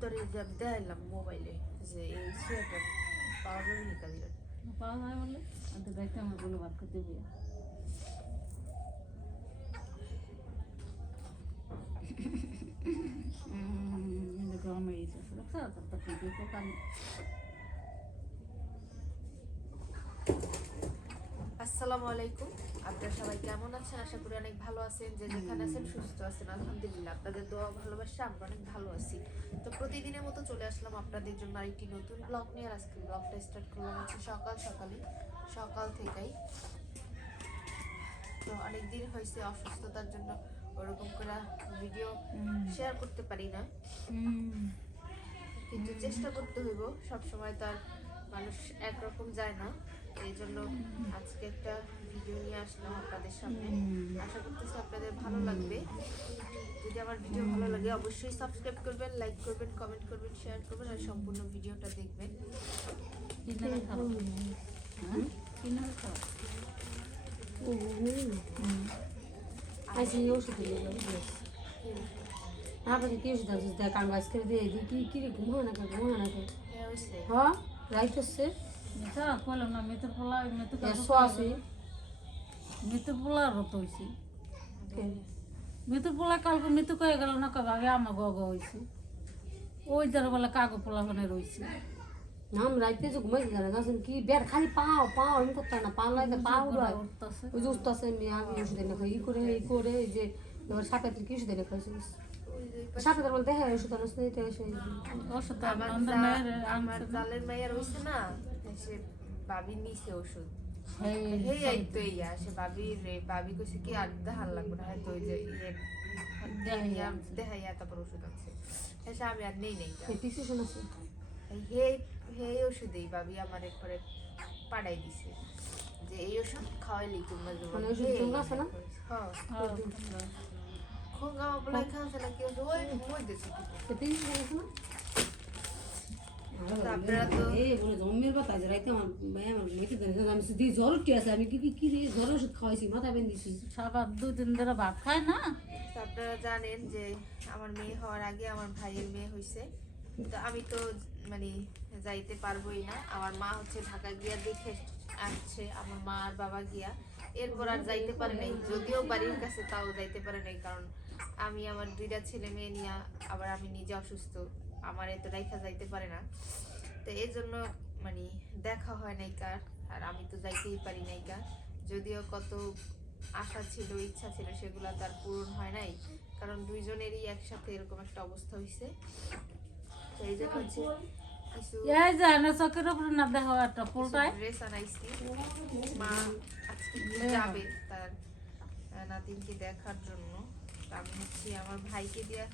তোর দেখাইলাম মোবাইলে যে এই সোয়েটার পাওয়া যাবে নি কাজিরা পাওয়া যায় বলে আর তো দেখতে আমার কোনো ভাত করতে হবে গরম হয়ে গেছে দেখছ তো তো পোকা আসসালামু আলাইকুম। আপনারা সবাই কেমন আছেন? আশা করি অনেক ভালো আছেন। যে যেখানে আছেন সুস্থ আছেন আলহামদুলিল্লাহ। আপনাদের দোয়া ভালোবাসা আমরা অনেক ভালো আছি। তো প্রতিদিনের মতো চলে আসলাম আপনাদের জন্য আরেকটি নতুন ব্লগ নিয়ে আজকে ব্লগটা স্টার্ট করলাম হচ্ছে সকাল সকালে। সকাল থেকেই। তো অনেক দিন হয়েছে অসুস্থতার জন্য ওরকম করে ভিডিও শেয়ার করতে পারি না। কিন্তু চেষ্টা করতে হইব। সব সময় তো আর মানুষ একরকম যায় না। এই জন্য আজকে একটা ভিডিও নিয়ে আসলাম আপনাদের সামনে। আশা করতেছি আপনাদের ভালো লাগবে। যদি আমার ভিডিও ভালো লাগে অবশ্যই সাবস্ক্রাইব করবেন লাইক করবেন কমেন্ট করবেন শেয়ার করবেন আর সম্পূর্ণ ভিডিওটা দেখবেন। হ্যাঁ? আছে? দেখ আমি আজকে দিয়ে কি কি রে ঘুমো না ঘুমো না হ্যাঁ হয়েছে। হ্যাঁ? রাইট হচ্ছে? মিথ্যা কইলাম না মিথ্যা পোলা মিথ্যা একশো আছে মিথ্যা পোলা হয়েছে মৃত্যু পোলা কালকে মৃত্যু কয়ে গেল না কবে আগে আমার গগ হয়েছে ওই যারা বলে কাগো পোলা মানে রয়েছে নাম রাইতে যে ঘুমাইছি জানা গাছেন কি বের খালি পাও পাও আমি করতাম না পাও লাগে পাও উড়ায় উঠতেছে। ওই যে উঠতে আছে আমি ওষুধ এনে খাই ই করে এই করে এই যে এবার সাপের কি ওষুধ এনে খাইছি ওই যে পাশে সাপের হ্যাঁ ওষুধ আনস নেই এসে ওষুধ আমার জালের মাইয়া রয়েছে না। সে বাবি নিছে ওষুধ। এই তো ইয়া সে বাবি রে বাবি কইছে কি আর দেখান লাগবে না। হয়তো ওই যে ইয়ে দেখাইয়া দেখাইয়া তারপর ওষুধ আছে হ্যাঁ সে আমি আর নেই নেই এই হে হে ওষুধেই বাবি আমার একবারে পাড়াই দিছে। যে এই ওষুধ খাওয়াইলি তোমরা জোর মানে? হ্যাঁ। হ্যাঁ, খোঙ্গা বলে খাওয়া না ওই ওই দিছে। আপনারা তো এই বলে জন্মের কথা যে রাইতে আমার মেয়েকে আমি শুধু জ্বর উঠে আছে আমি কি কি কি জ্বর ওষুধ খাওয়াইছি মাথা বেঁধেছি সারা দুই দিন ধরে ভাত খায় না? তো আপনারা জানেন যে আমার মেয়ে হওয়ার আগে আমার ভাইয়ের মেয়ে হয়েছে তো আমি তো মানে যাইতে পারবোই না। আমার মা হচ্ছে ঢাকা গিয়া দেখে আসছে আমার মা আর বাবা গিয়া। এরপর আর যাইতে পারে নাই যদিও বাড়ির কাছে তাও যাইতে পারে নাই কারণ আমি আমার দুইটা ছেলে মেয়ে নিয়ে আবার আমি নিজে অসুস্থ। আমার এত রাইখা যাইতে পারে না। তো এই জন্য মানে দেখা হয় নাই কার আর আমি তো যাইতেই পারি নাই কার। যদিও কত আশা ছিল ইচ্ছা ছিল সেগুলো তার পূরণ হয় নাই। কারণ দুইজনেরই একসাথে এরকম একটা অবস্থা হয়েছে তো এই জন্য হচ্ছে এই যে না চোখের উপরে না দেখো একটা পোলটায় ড্রেস আনাইছি। মা আজকে যাবে তার নাতিনকে দেখার জন্য। আমি হচ্ছে আমার ভাইকে দিয়ে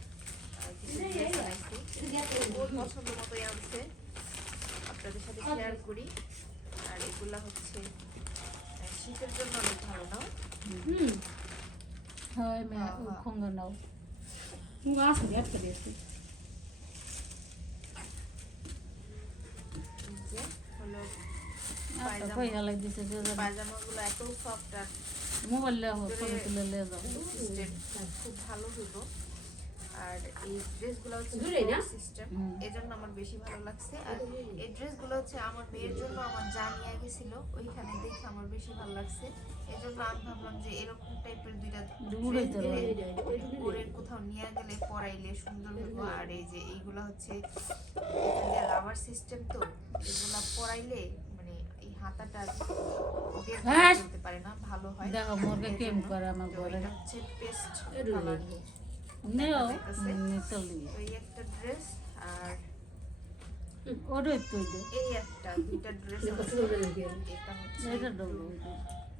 পছন্দ মতোই আনছে আপনাদের সাথে শেয়ার করি আর এগুলা হচ্ছে শীতের জন্য অনেক ভালো। নাও হলো এত সফট আর মোবাইল লে খুব ভালো হইব আর এই ড্রেসগুলো হচ্ছে সিস্টেম এজন্য আমার বেশি ভালো লাগছে। আর এই ড্রেসগুলো হচ্ছে আমার মেয়ের জন্য আমার যা নিয়ে গেছিল ওইখানে দেখে আমার বেশি ভালো লাগছে। এজন্য আমি ভাবলাম যে এরকম টাইপের দুইটা পরে কোথাও নিয়ে গেলে পরাইলে সুন্দর হইব আর এই যে এইগুলো হচ্ছে রাবার সিস্টেম তো এগুলা পরাইলে মানে এই হাতাটা হ্যাঁ। পারে না ভালো হয়। দেখো মোরকে কেম করে আমার ঘরে? হচ্ছে পেস্ট কালার নেও ওই একটা ড্রেস আর ওরে তো এই একটা দুইটা ড্রেস এটা হচ্ছে এটা ডবল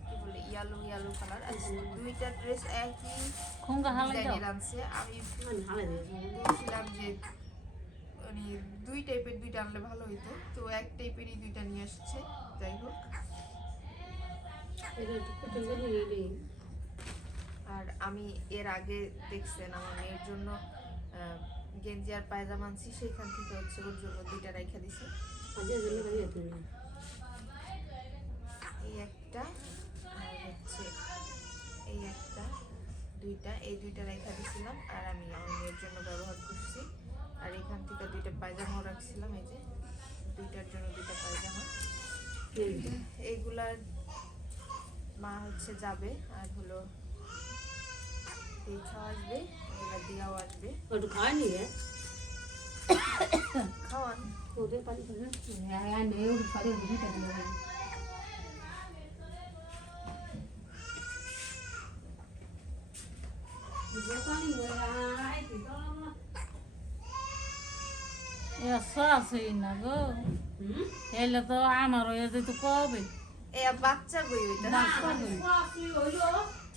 কি বলে ইয়ালো ইয়ালো কালার আচ্ছা দুইটা ড্রেস একই খঙ্গা হালাই দাও। আনছে। আমি বলছিলাম যে মানে দুই টাইপের দুইটা আনলে ভালো হইতো। তো এক টাইপেরই দুইটা নিয়ে আসছে। যাই হোক। আর আমি এর আগে দেখছেন আমার মেয়ের জন্য গেঞ্জি আর পায়জামা আনছি সেইখান থেকে হচ্ছে ওর জন্য দুইটা রাইখা দিছি। এই একটা আর হচ্ছে এই একটা দুইটা এই দুইটা রেখা দিছিলাম আর আমি আমার মেয়ের জন্য ব্যবহার করছি। আর এখান থেকে দুইটা পায়জামাও রাখছিলাম এই যে দুইটার জন্য দুইটা পায়জামা। এইগুলার মা হচ্ছে যাবে আর হলো পিছাও আসবে এগুলা দিয়াও আসবে। একটু খাওয়ানি রে খাওয়ান। ওদের পানি খাবে হ্যাঁ নেই ওদের পানি ওদের না গো। এলে তো আমার হয়ে যেত কবে? এ বাচ্চা গই ওইটা? বাচ্চা গই।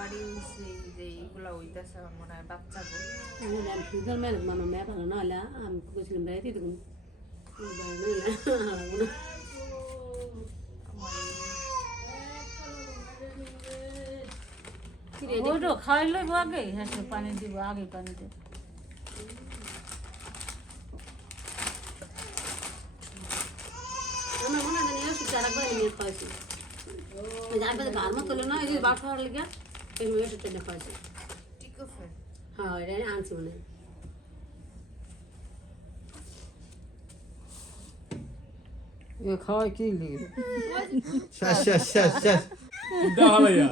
করে হইছে এই যে এইগুলা হইতাছে আমার মনে হয় বাচ্চা গই আমি রাম ফিগার মেরে মামা মে ভালো না হলে আমি কইছিলাম বেড়াইতে দেখুন ওইটা খাইলে আগে হ্যাঁ পানি দিব আগে পানি দিব আমার মনে হয় নিয়ে সুতা রাখবার নিয়ে গার মতো না এই যে হওয়ার লেগে এই মেয়ে সুতা পাইছি টিকোফেন হ্যাঁ এটা আনছি মনে খাওয়াই কি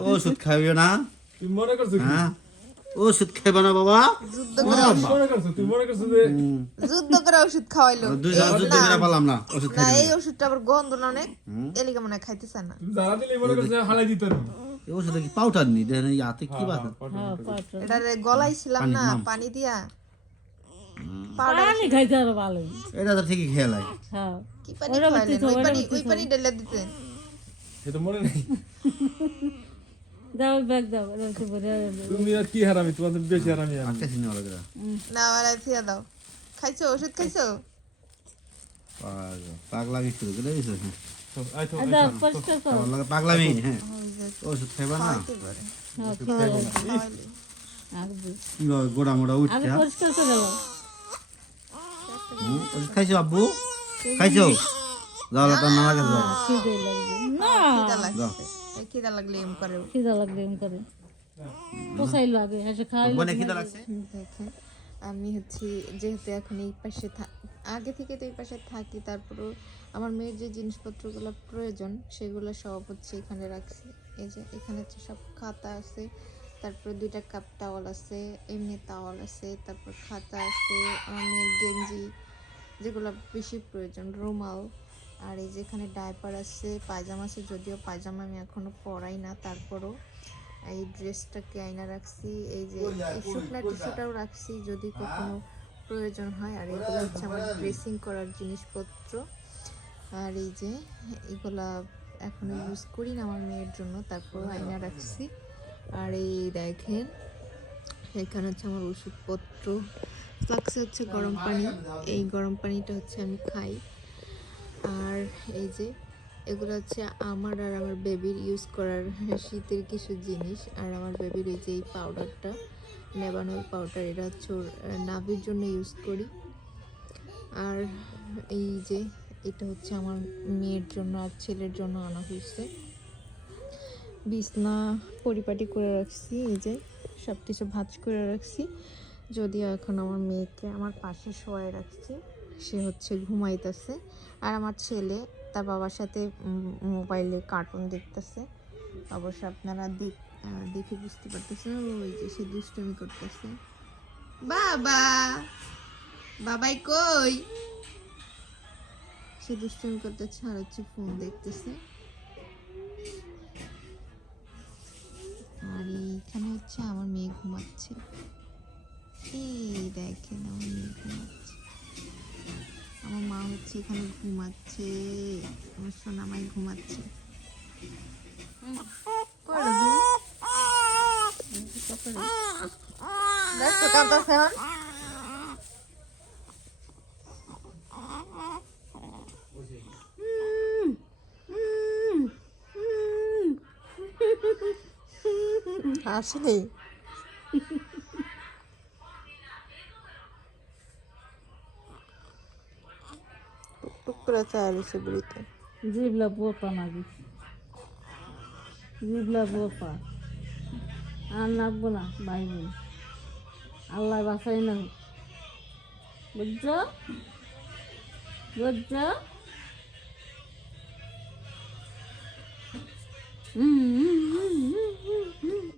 ওষুধ খাইও না? মনে করছ হ্যাঁ? ওষুধ খাইবে না বাবা? যুদ্ধ করে। ওষুধ খাওয়াইলো। দুই যুদ্ধ করে পালাম না ওষুধ না এই ওষুধটা আবার গন্ধ না অনেক? এলিকা মনে খাইতেছে না। তুই দিলে মনে করছ হালাই দিত না এই ওষুধে কি পাউডার নি দেন এই হাতে কি বাত হ্যাঁ পাউডার এটা গলাইছিলাম পানি না পানি দিয়া? পাউডার পানি খাইতে আরও ভালো এটা তো ঠিকই খেয়ালাই হ্যাঁ কি পানি ওইটা ওই পানি ওই পানি ঢেলে দিতে সে তো মনে নেই। দাও ব্যাগ দাও তুমি আর কি হারামি? তোমার তো বেশি হারামি আমি। আটকে সিনে ওরা গেরা না আমার থিয়া দাও। খাইছো? ওষুধ খাইছো? পাগলামি শুরু করে দিয়েছে। লাগে পাগলামি হ্যাঁ। ওষুধ খাইবে না? খাওয়াইতে পারে। খাওয়াই খাওয়াইলে। আগে কীভাবে গোড়া মোড়া উঠছে আগে পরিষ্কার করে দাও হুম, ওষুধ খাইছো আব্বু? খাইছো? যাও তার না লাগে যাও। লাগবে। না। খিদা লাগছে। এই খিদা লাগলে এম করে। খিদা লাগবে এম করে। পোসাই লাগে হ্যাঁ সে খাইলে খিদা লাগছে? আমি হচ্ছে যেহেতু এখন এই পাশে আগে থেকে তো এই পাশে থাকি, তারপরেও আমার মেয়ের যে জিনিসপত্রগুলো প্রয়োজন সেগুলো সব হচ্ছে এখানে রাখছি। এই যে এখানে হচ্ছে সব খাতা আছে, তারপরে দুইটা কাপ টাওয়াল আছে, এমনি টাওয়াল আছে, তারপর খাতা আছে, আমার মেয়ের গেঞ্জি, যেগুলো বেশি প্রয়োজন, রুমাল। আর এই যে এখানে ডাইপার আছে, পায়জামা আছে, যদিও পায়জামা আমি এখনও পরাই না, তারপরও এই ড্রেসটাকে আয়না রাখছি, এই যে শুকনা টিস্যুটাও রাখছি, যদি কখনো প্রয়োজন হয় আর এগুলো হচ্ছে আমার ড্রেসিং করার জিনিসপত্র। আর এই যে এগুলা এখনও ইউজ করি না আমার মেয়ের জন্য, তারপর আয়না রাখছি। আর এই দেখেন, এখানে হচ্ছে আমার ওষুধপত্র। ফ্লাক্সে হচ্ছে গরম পানি, এই গরম পানিটা হচ্ছে আমি খাই। আর এই যে এগুলো হচ্ছে আমার আর আমার বেবির ইউজ করার শীতের কিছু জিনিস। আর আমার বেবির এই যে এই পাউডারটা নেবানোর পাউডার, এটা চোর নাভির জন্য ইউজ করি। আর এই যে, এটা হচ্ছে আমার মেয়ের জন্য আর ছেলের জন্য আনা হয়েছে। বিছনা পরিপাটি করে রাখছি, এই যে সব কিছু ভাজ করে রাখছি। যদিও এখন আমার মেয়েকে আমার পাশে শোয়াই রাখছি, সে হচ্ছে ঘুমাইতেছে। আর আমার ছেলে, তার বাবার সাথে মোবাইলে কার্টুন দেখতেছে। অবশ্য আপনারা দেখ- দেখে বুঝতে পারতেছেন ওই যে সে দুষ্টমি করতেছে। বাবা! বাবাই কই? সে দুষ্টমি করতেছে, আর হচ্ছে ফোন দেখতেছে। আর এইখানে হচ্ছে আমার মেয়ে ঘুমাচ্ছে। দেখেন আমার মেয়ে ঘুমাচ্ছে। আমার মা হচ্ছে এখানে ঘুমাচ্ছে, আমার সোনামাই ঘুমাচ্ছে। দেখো কাঁদতেছে এখন আসলে টুক করে চাইলে সেগুলিতে জিবলা বোপা মাগি জিবলা বোপা আর লাগবো না ভাই বোন আল্লাহ বাসাই না বুঝছ? বুঝছ? হুম।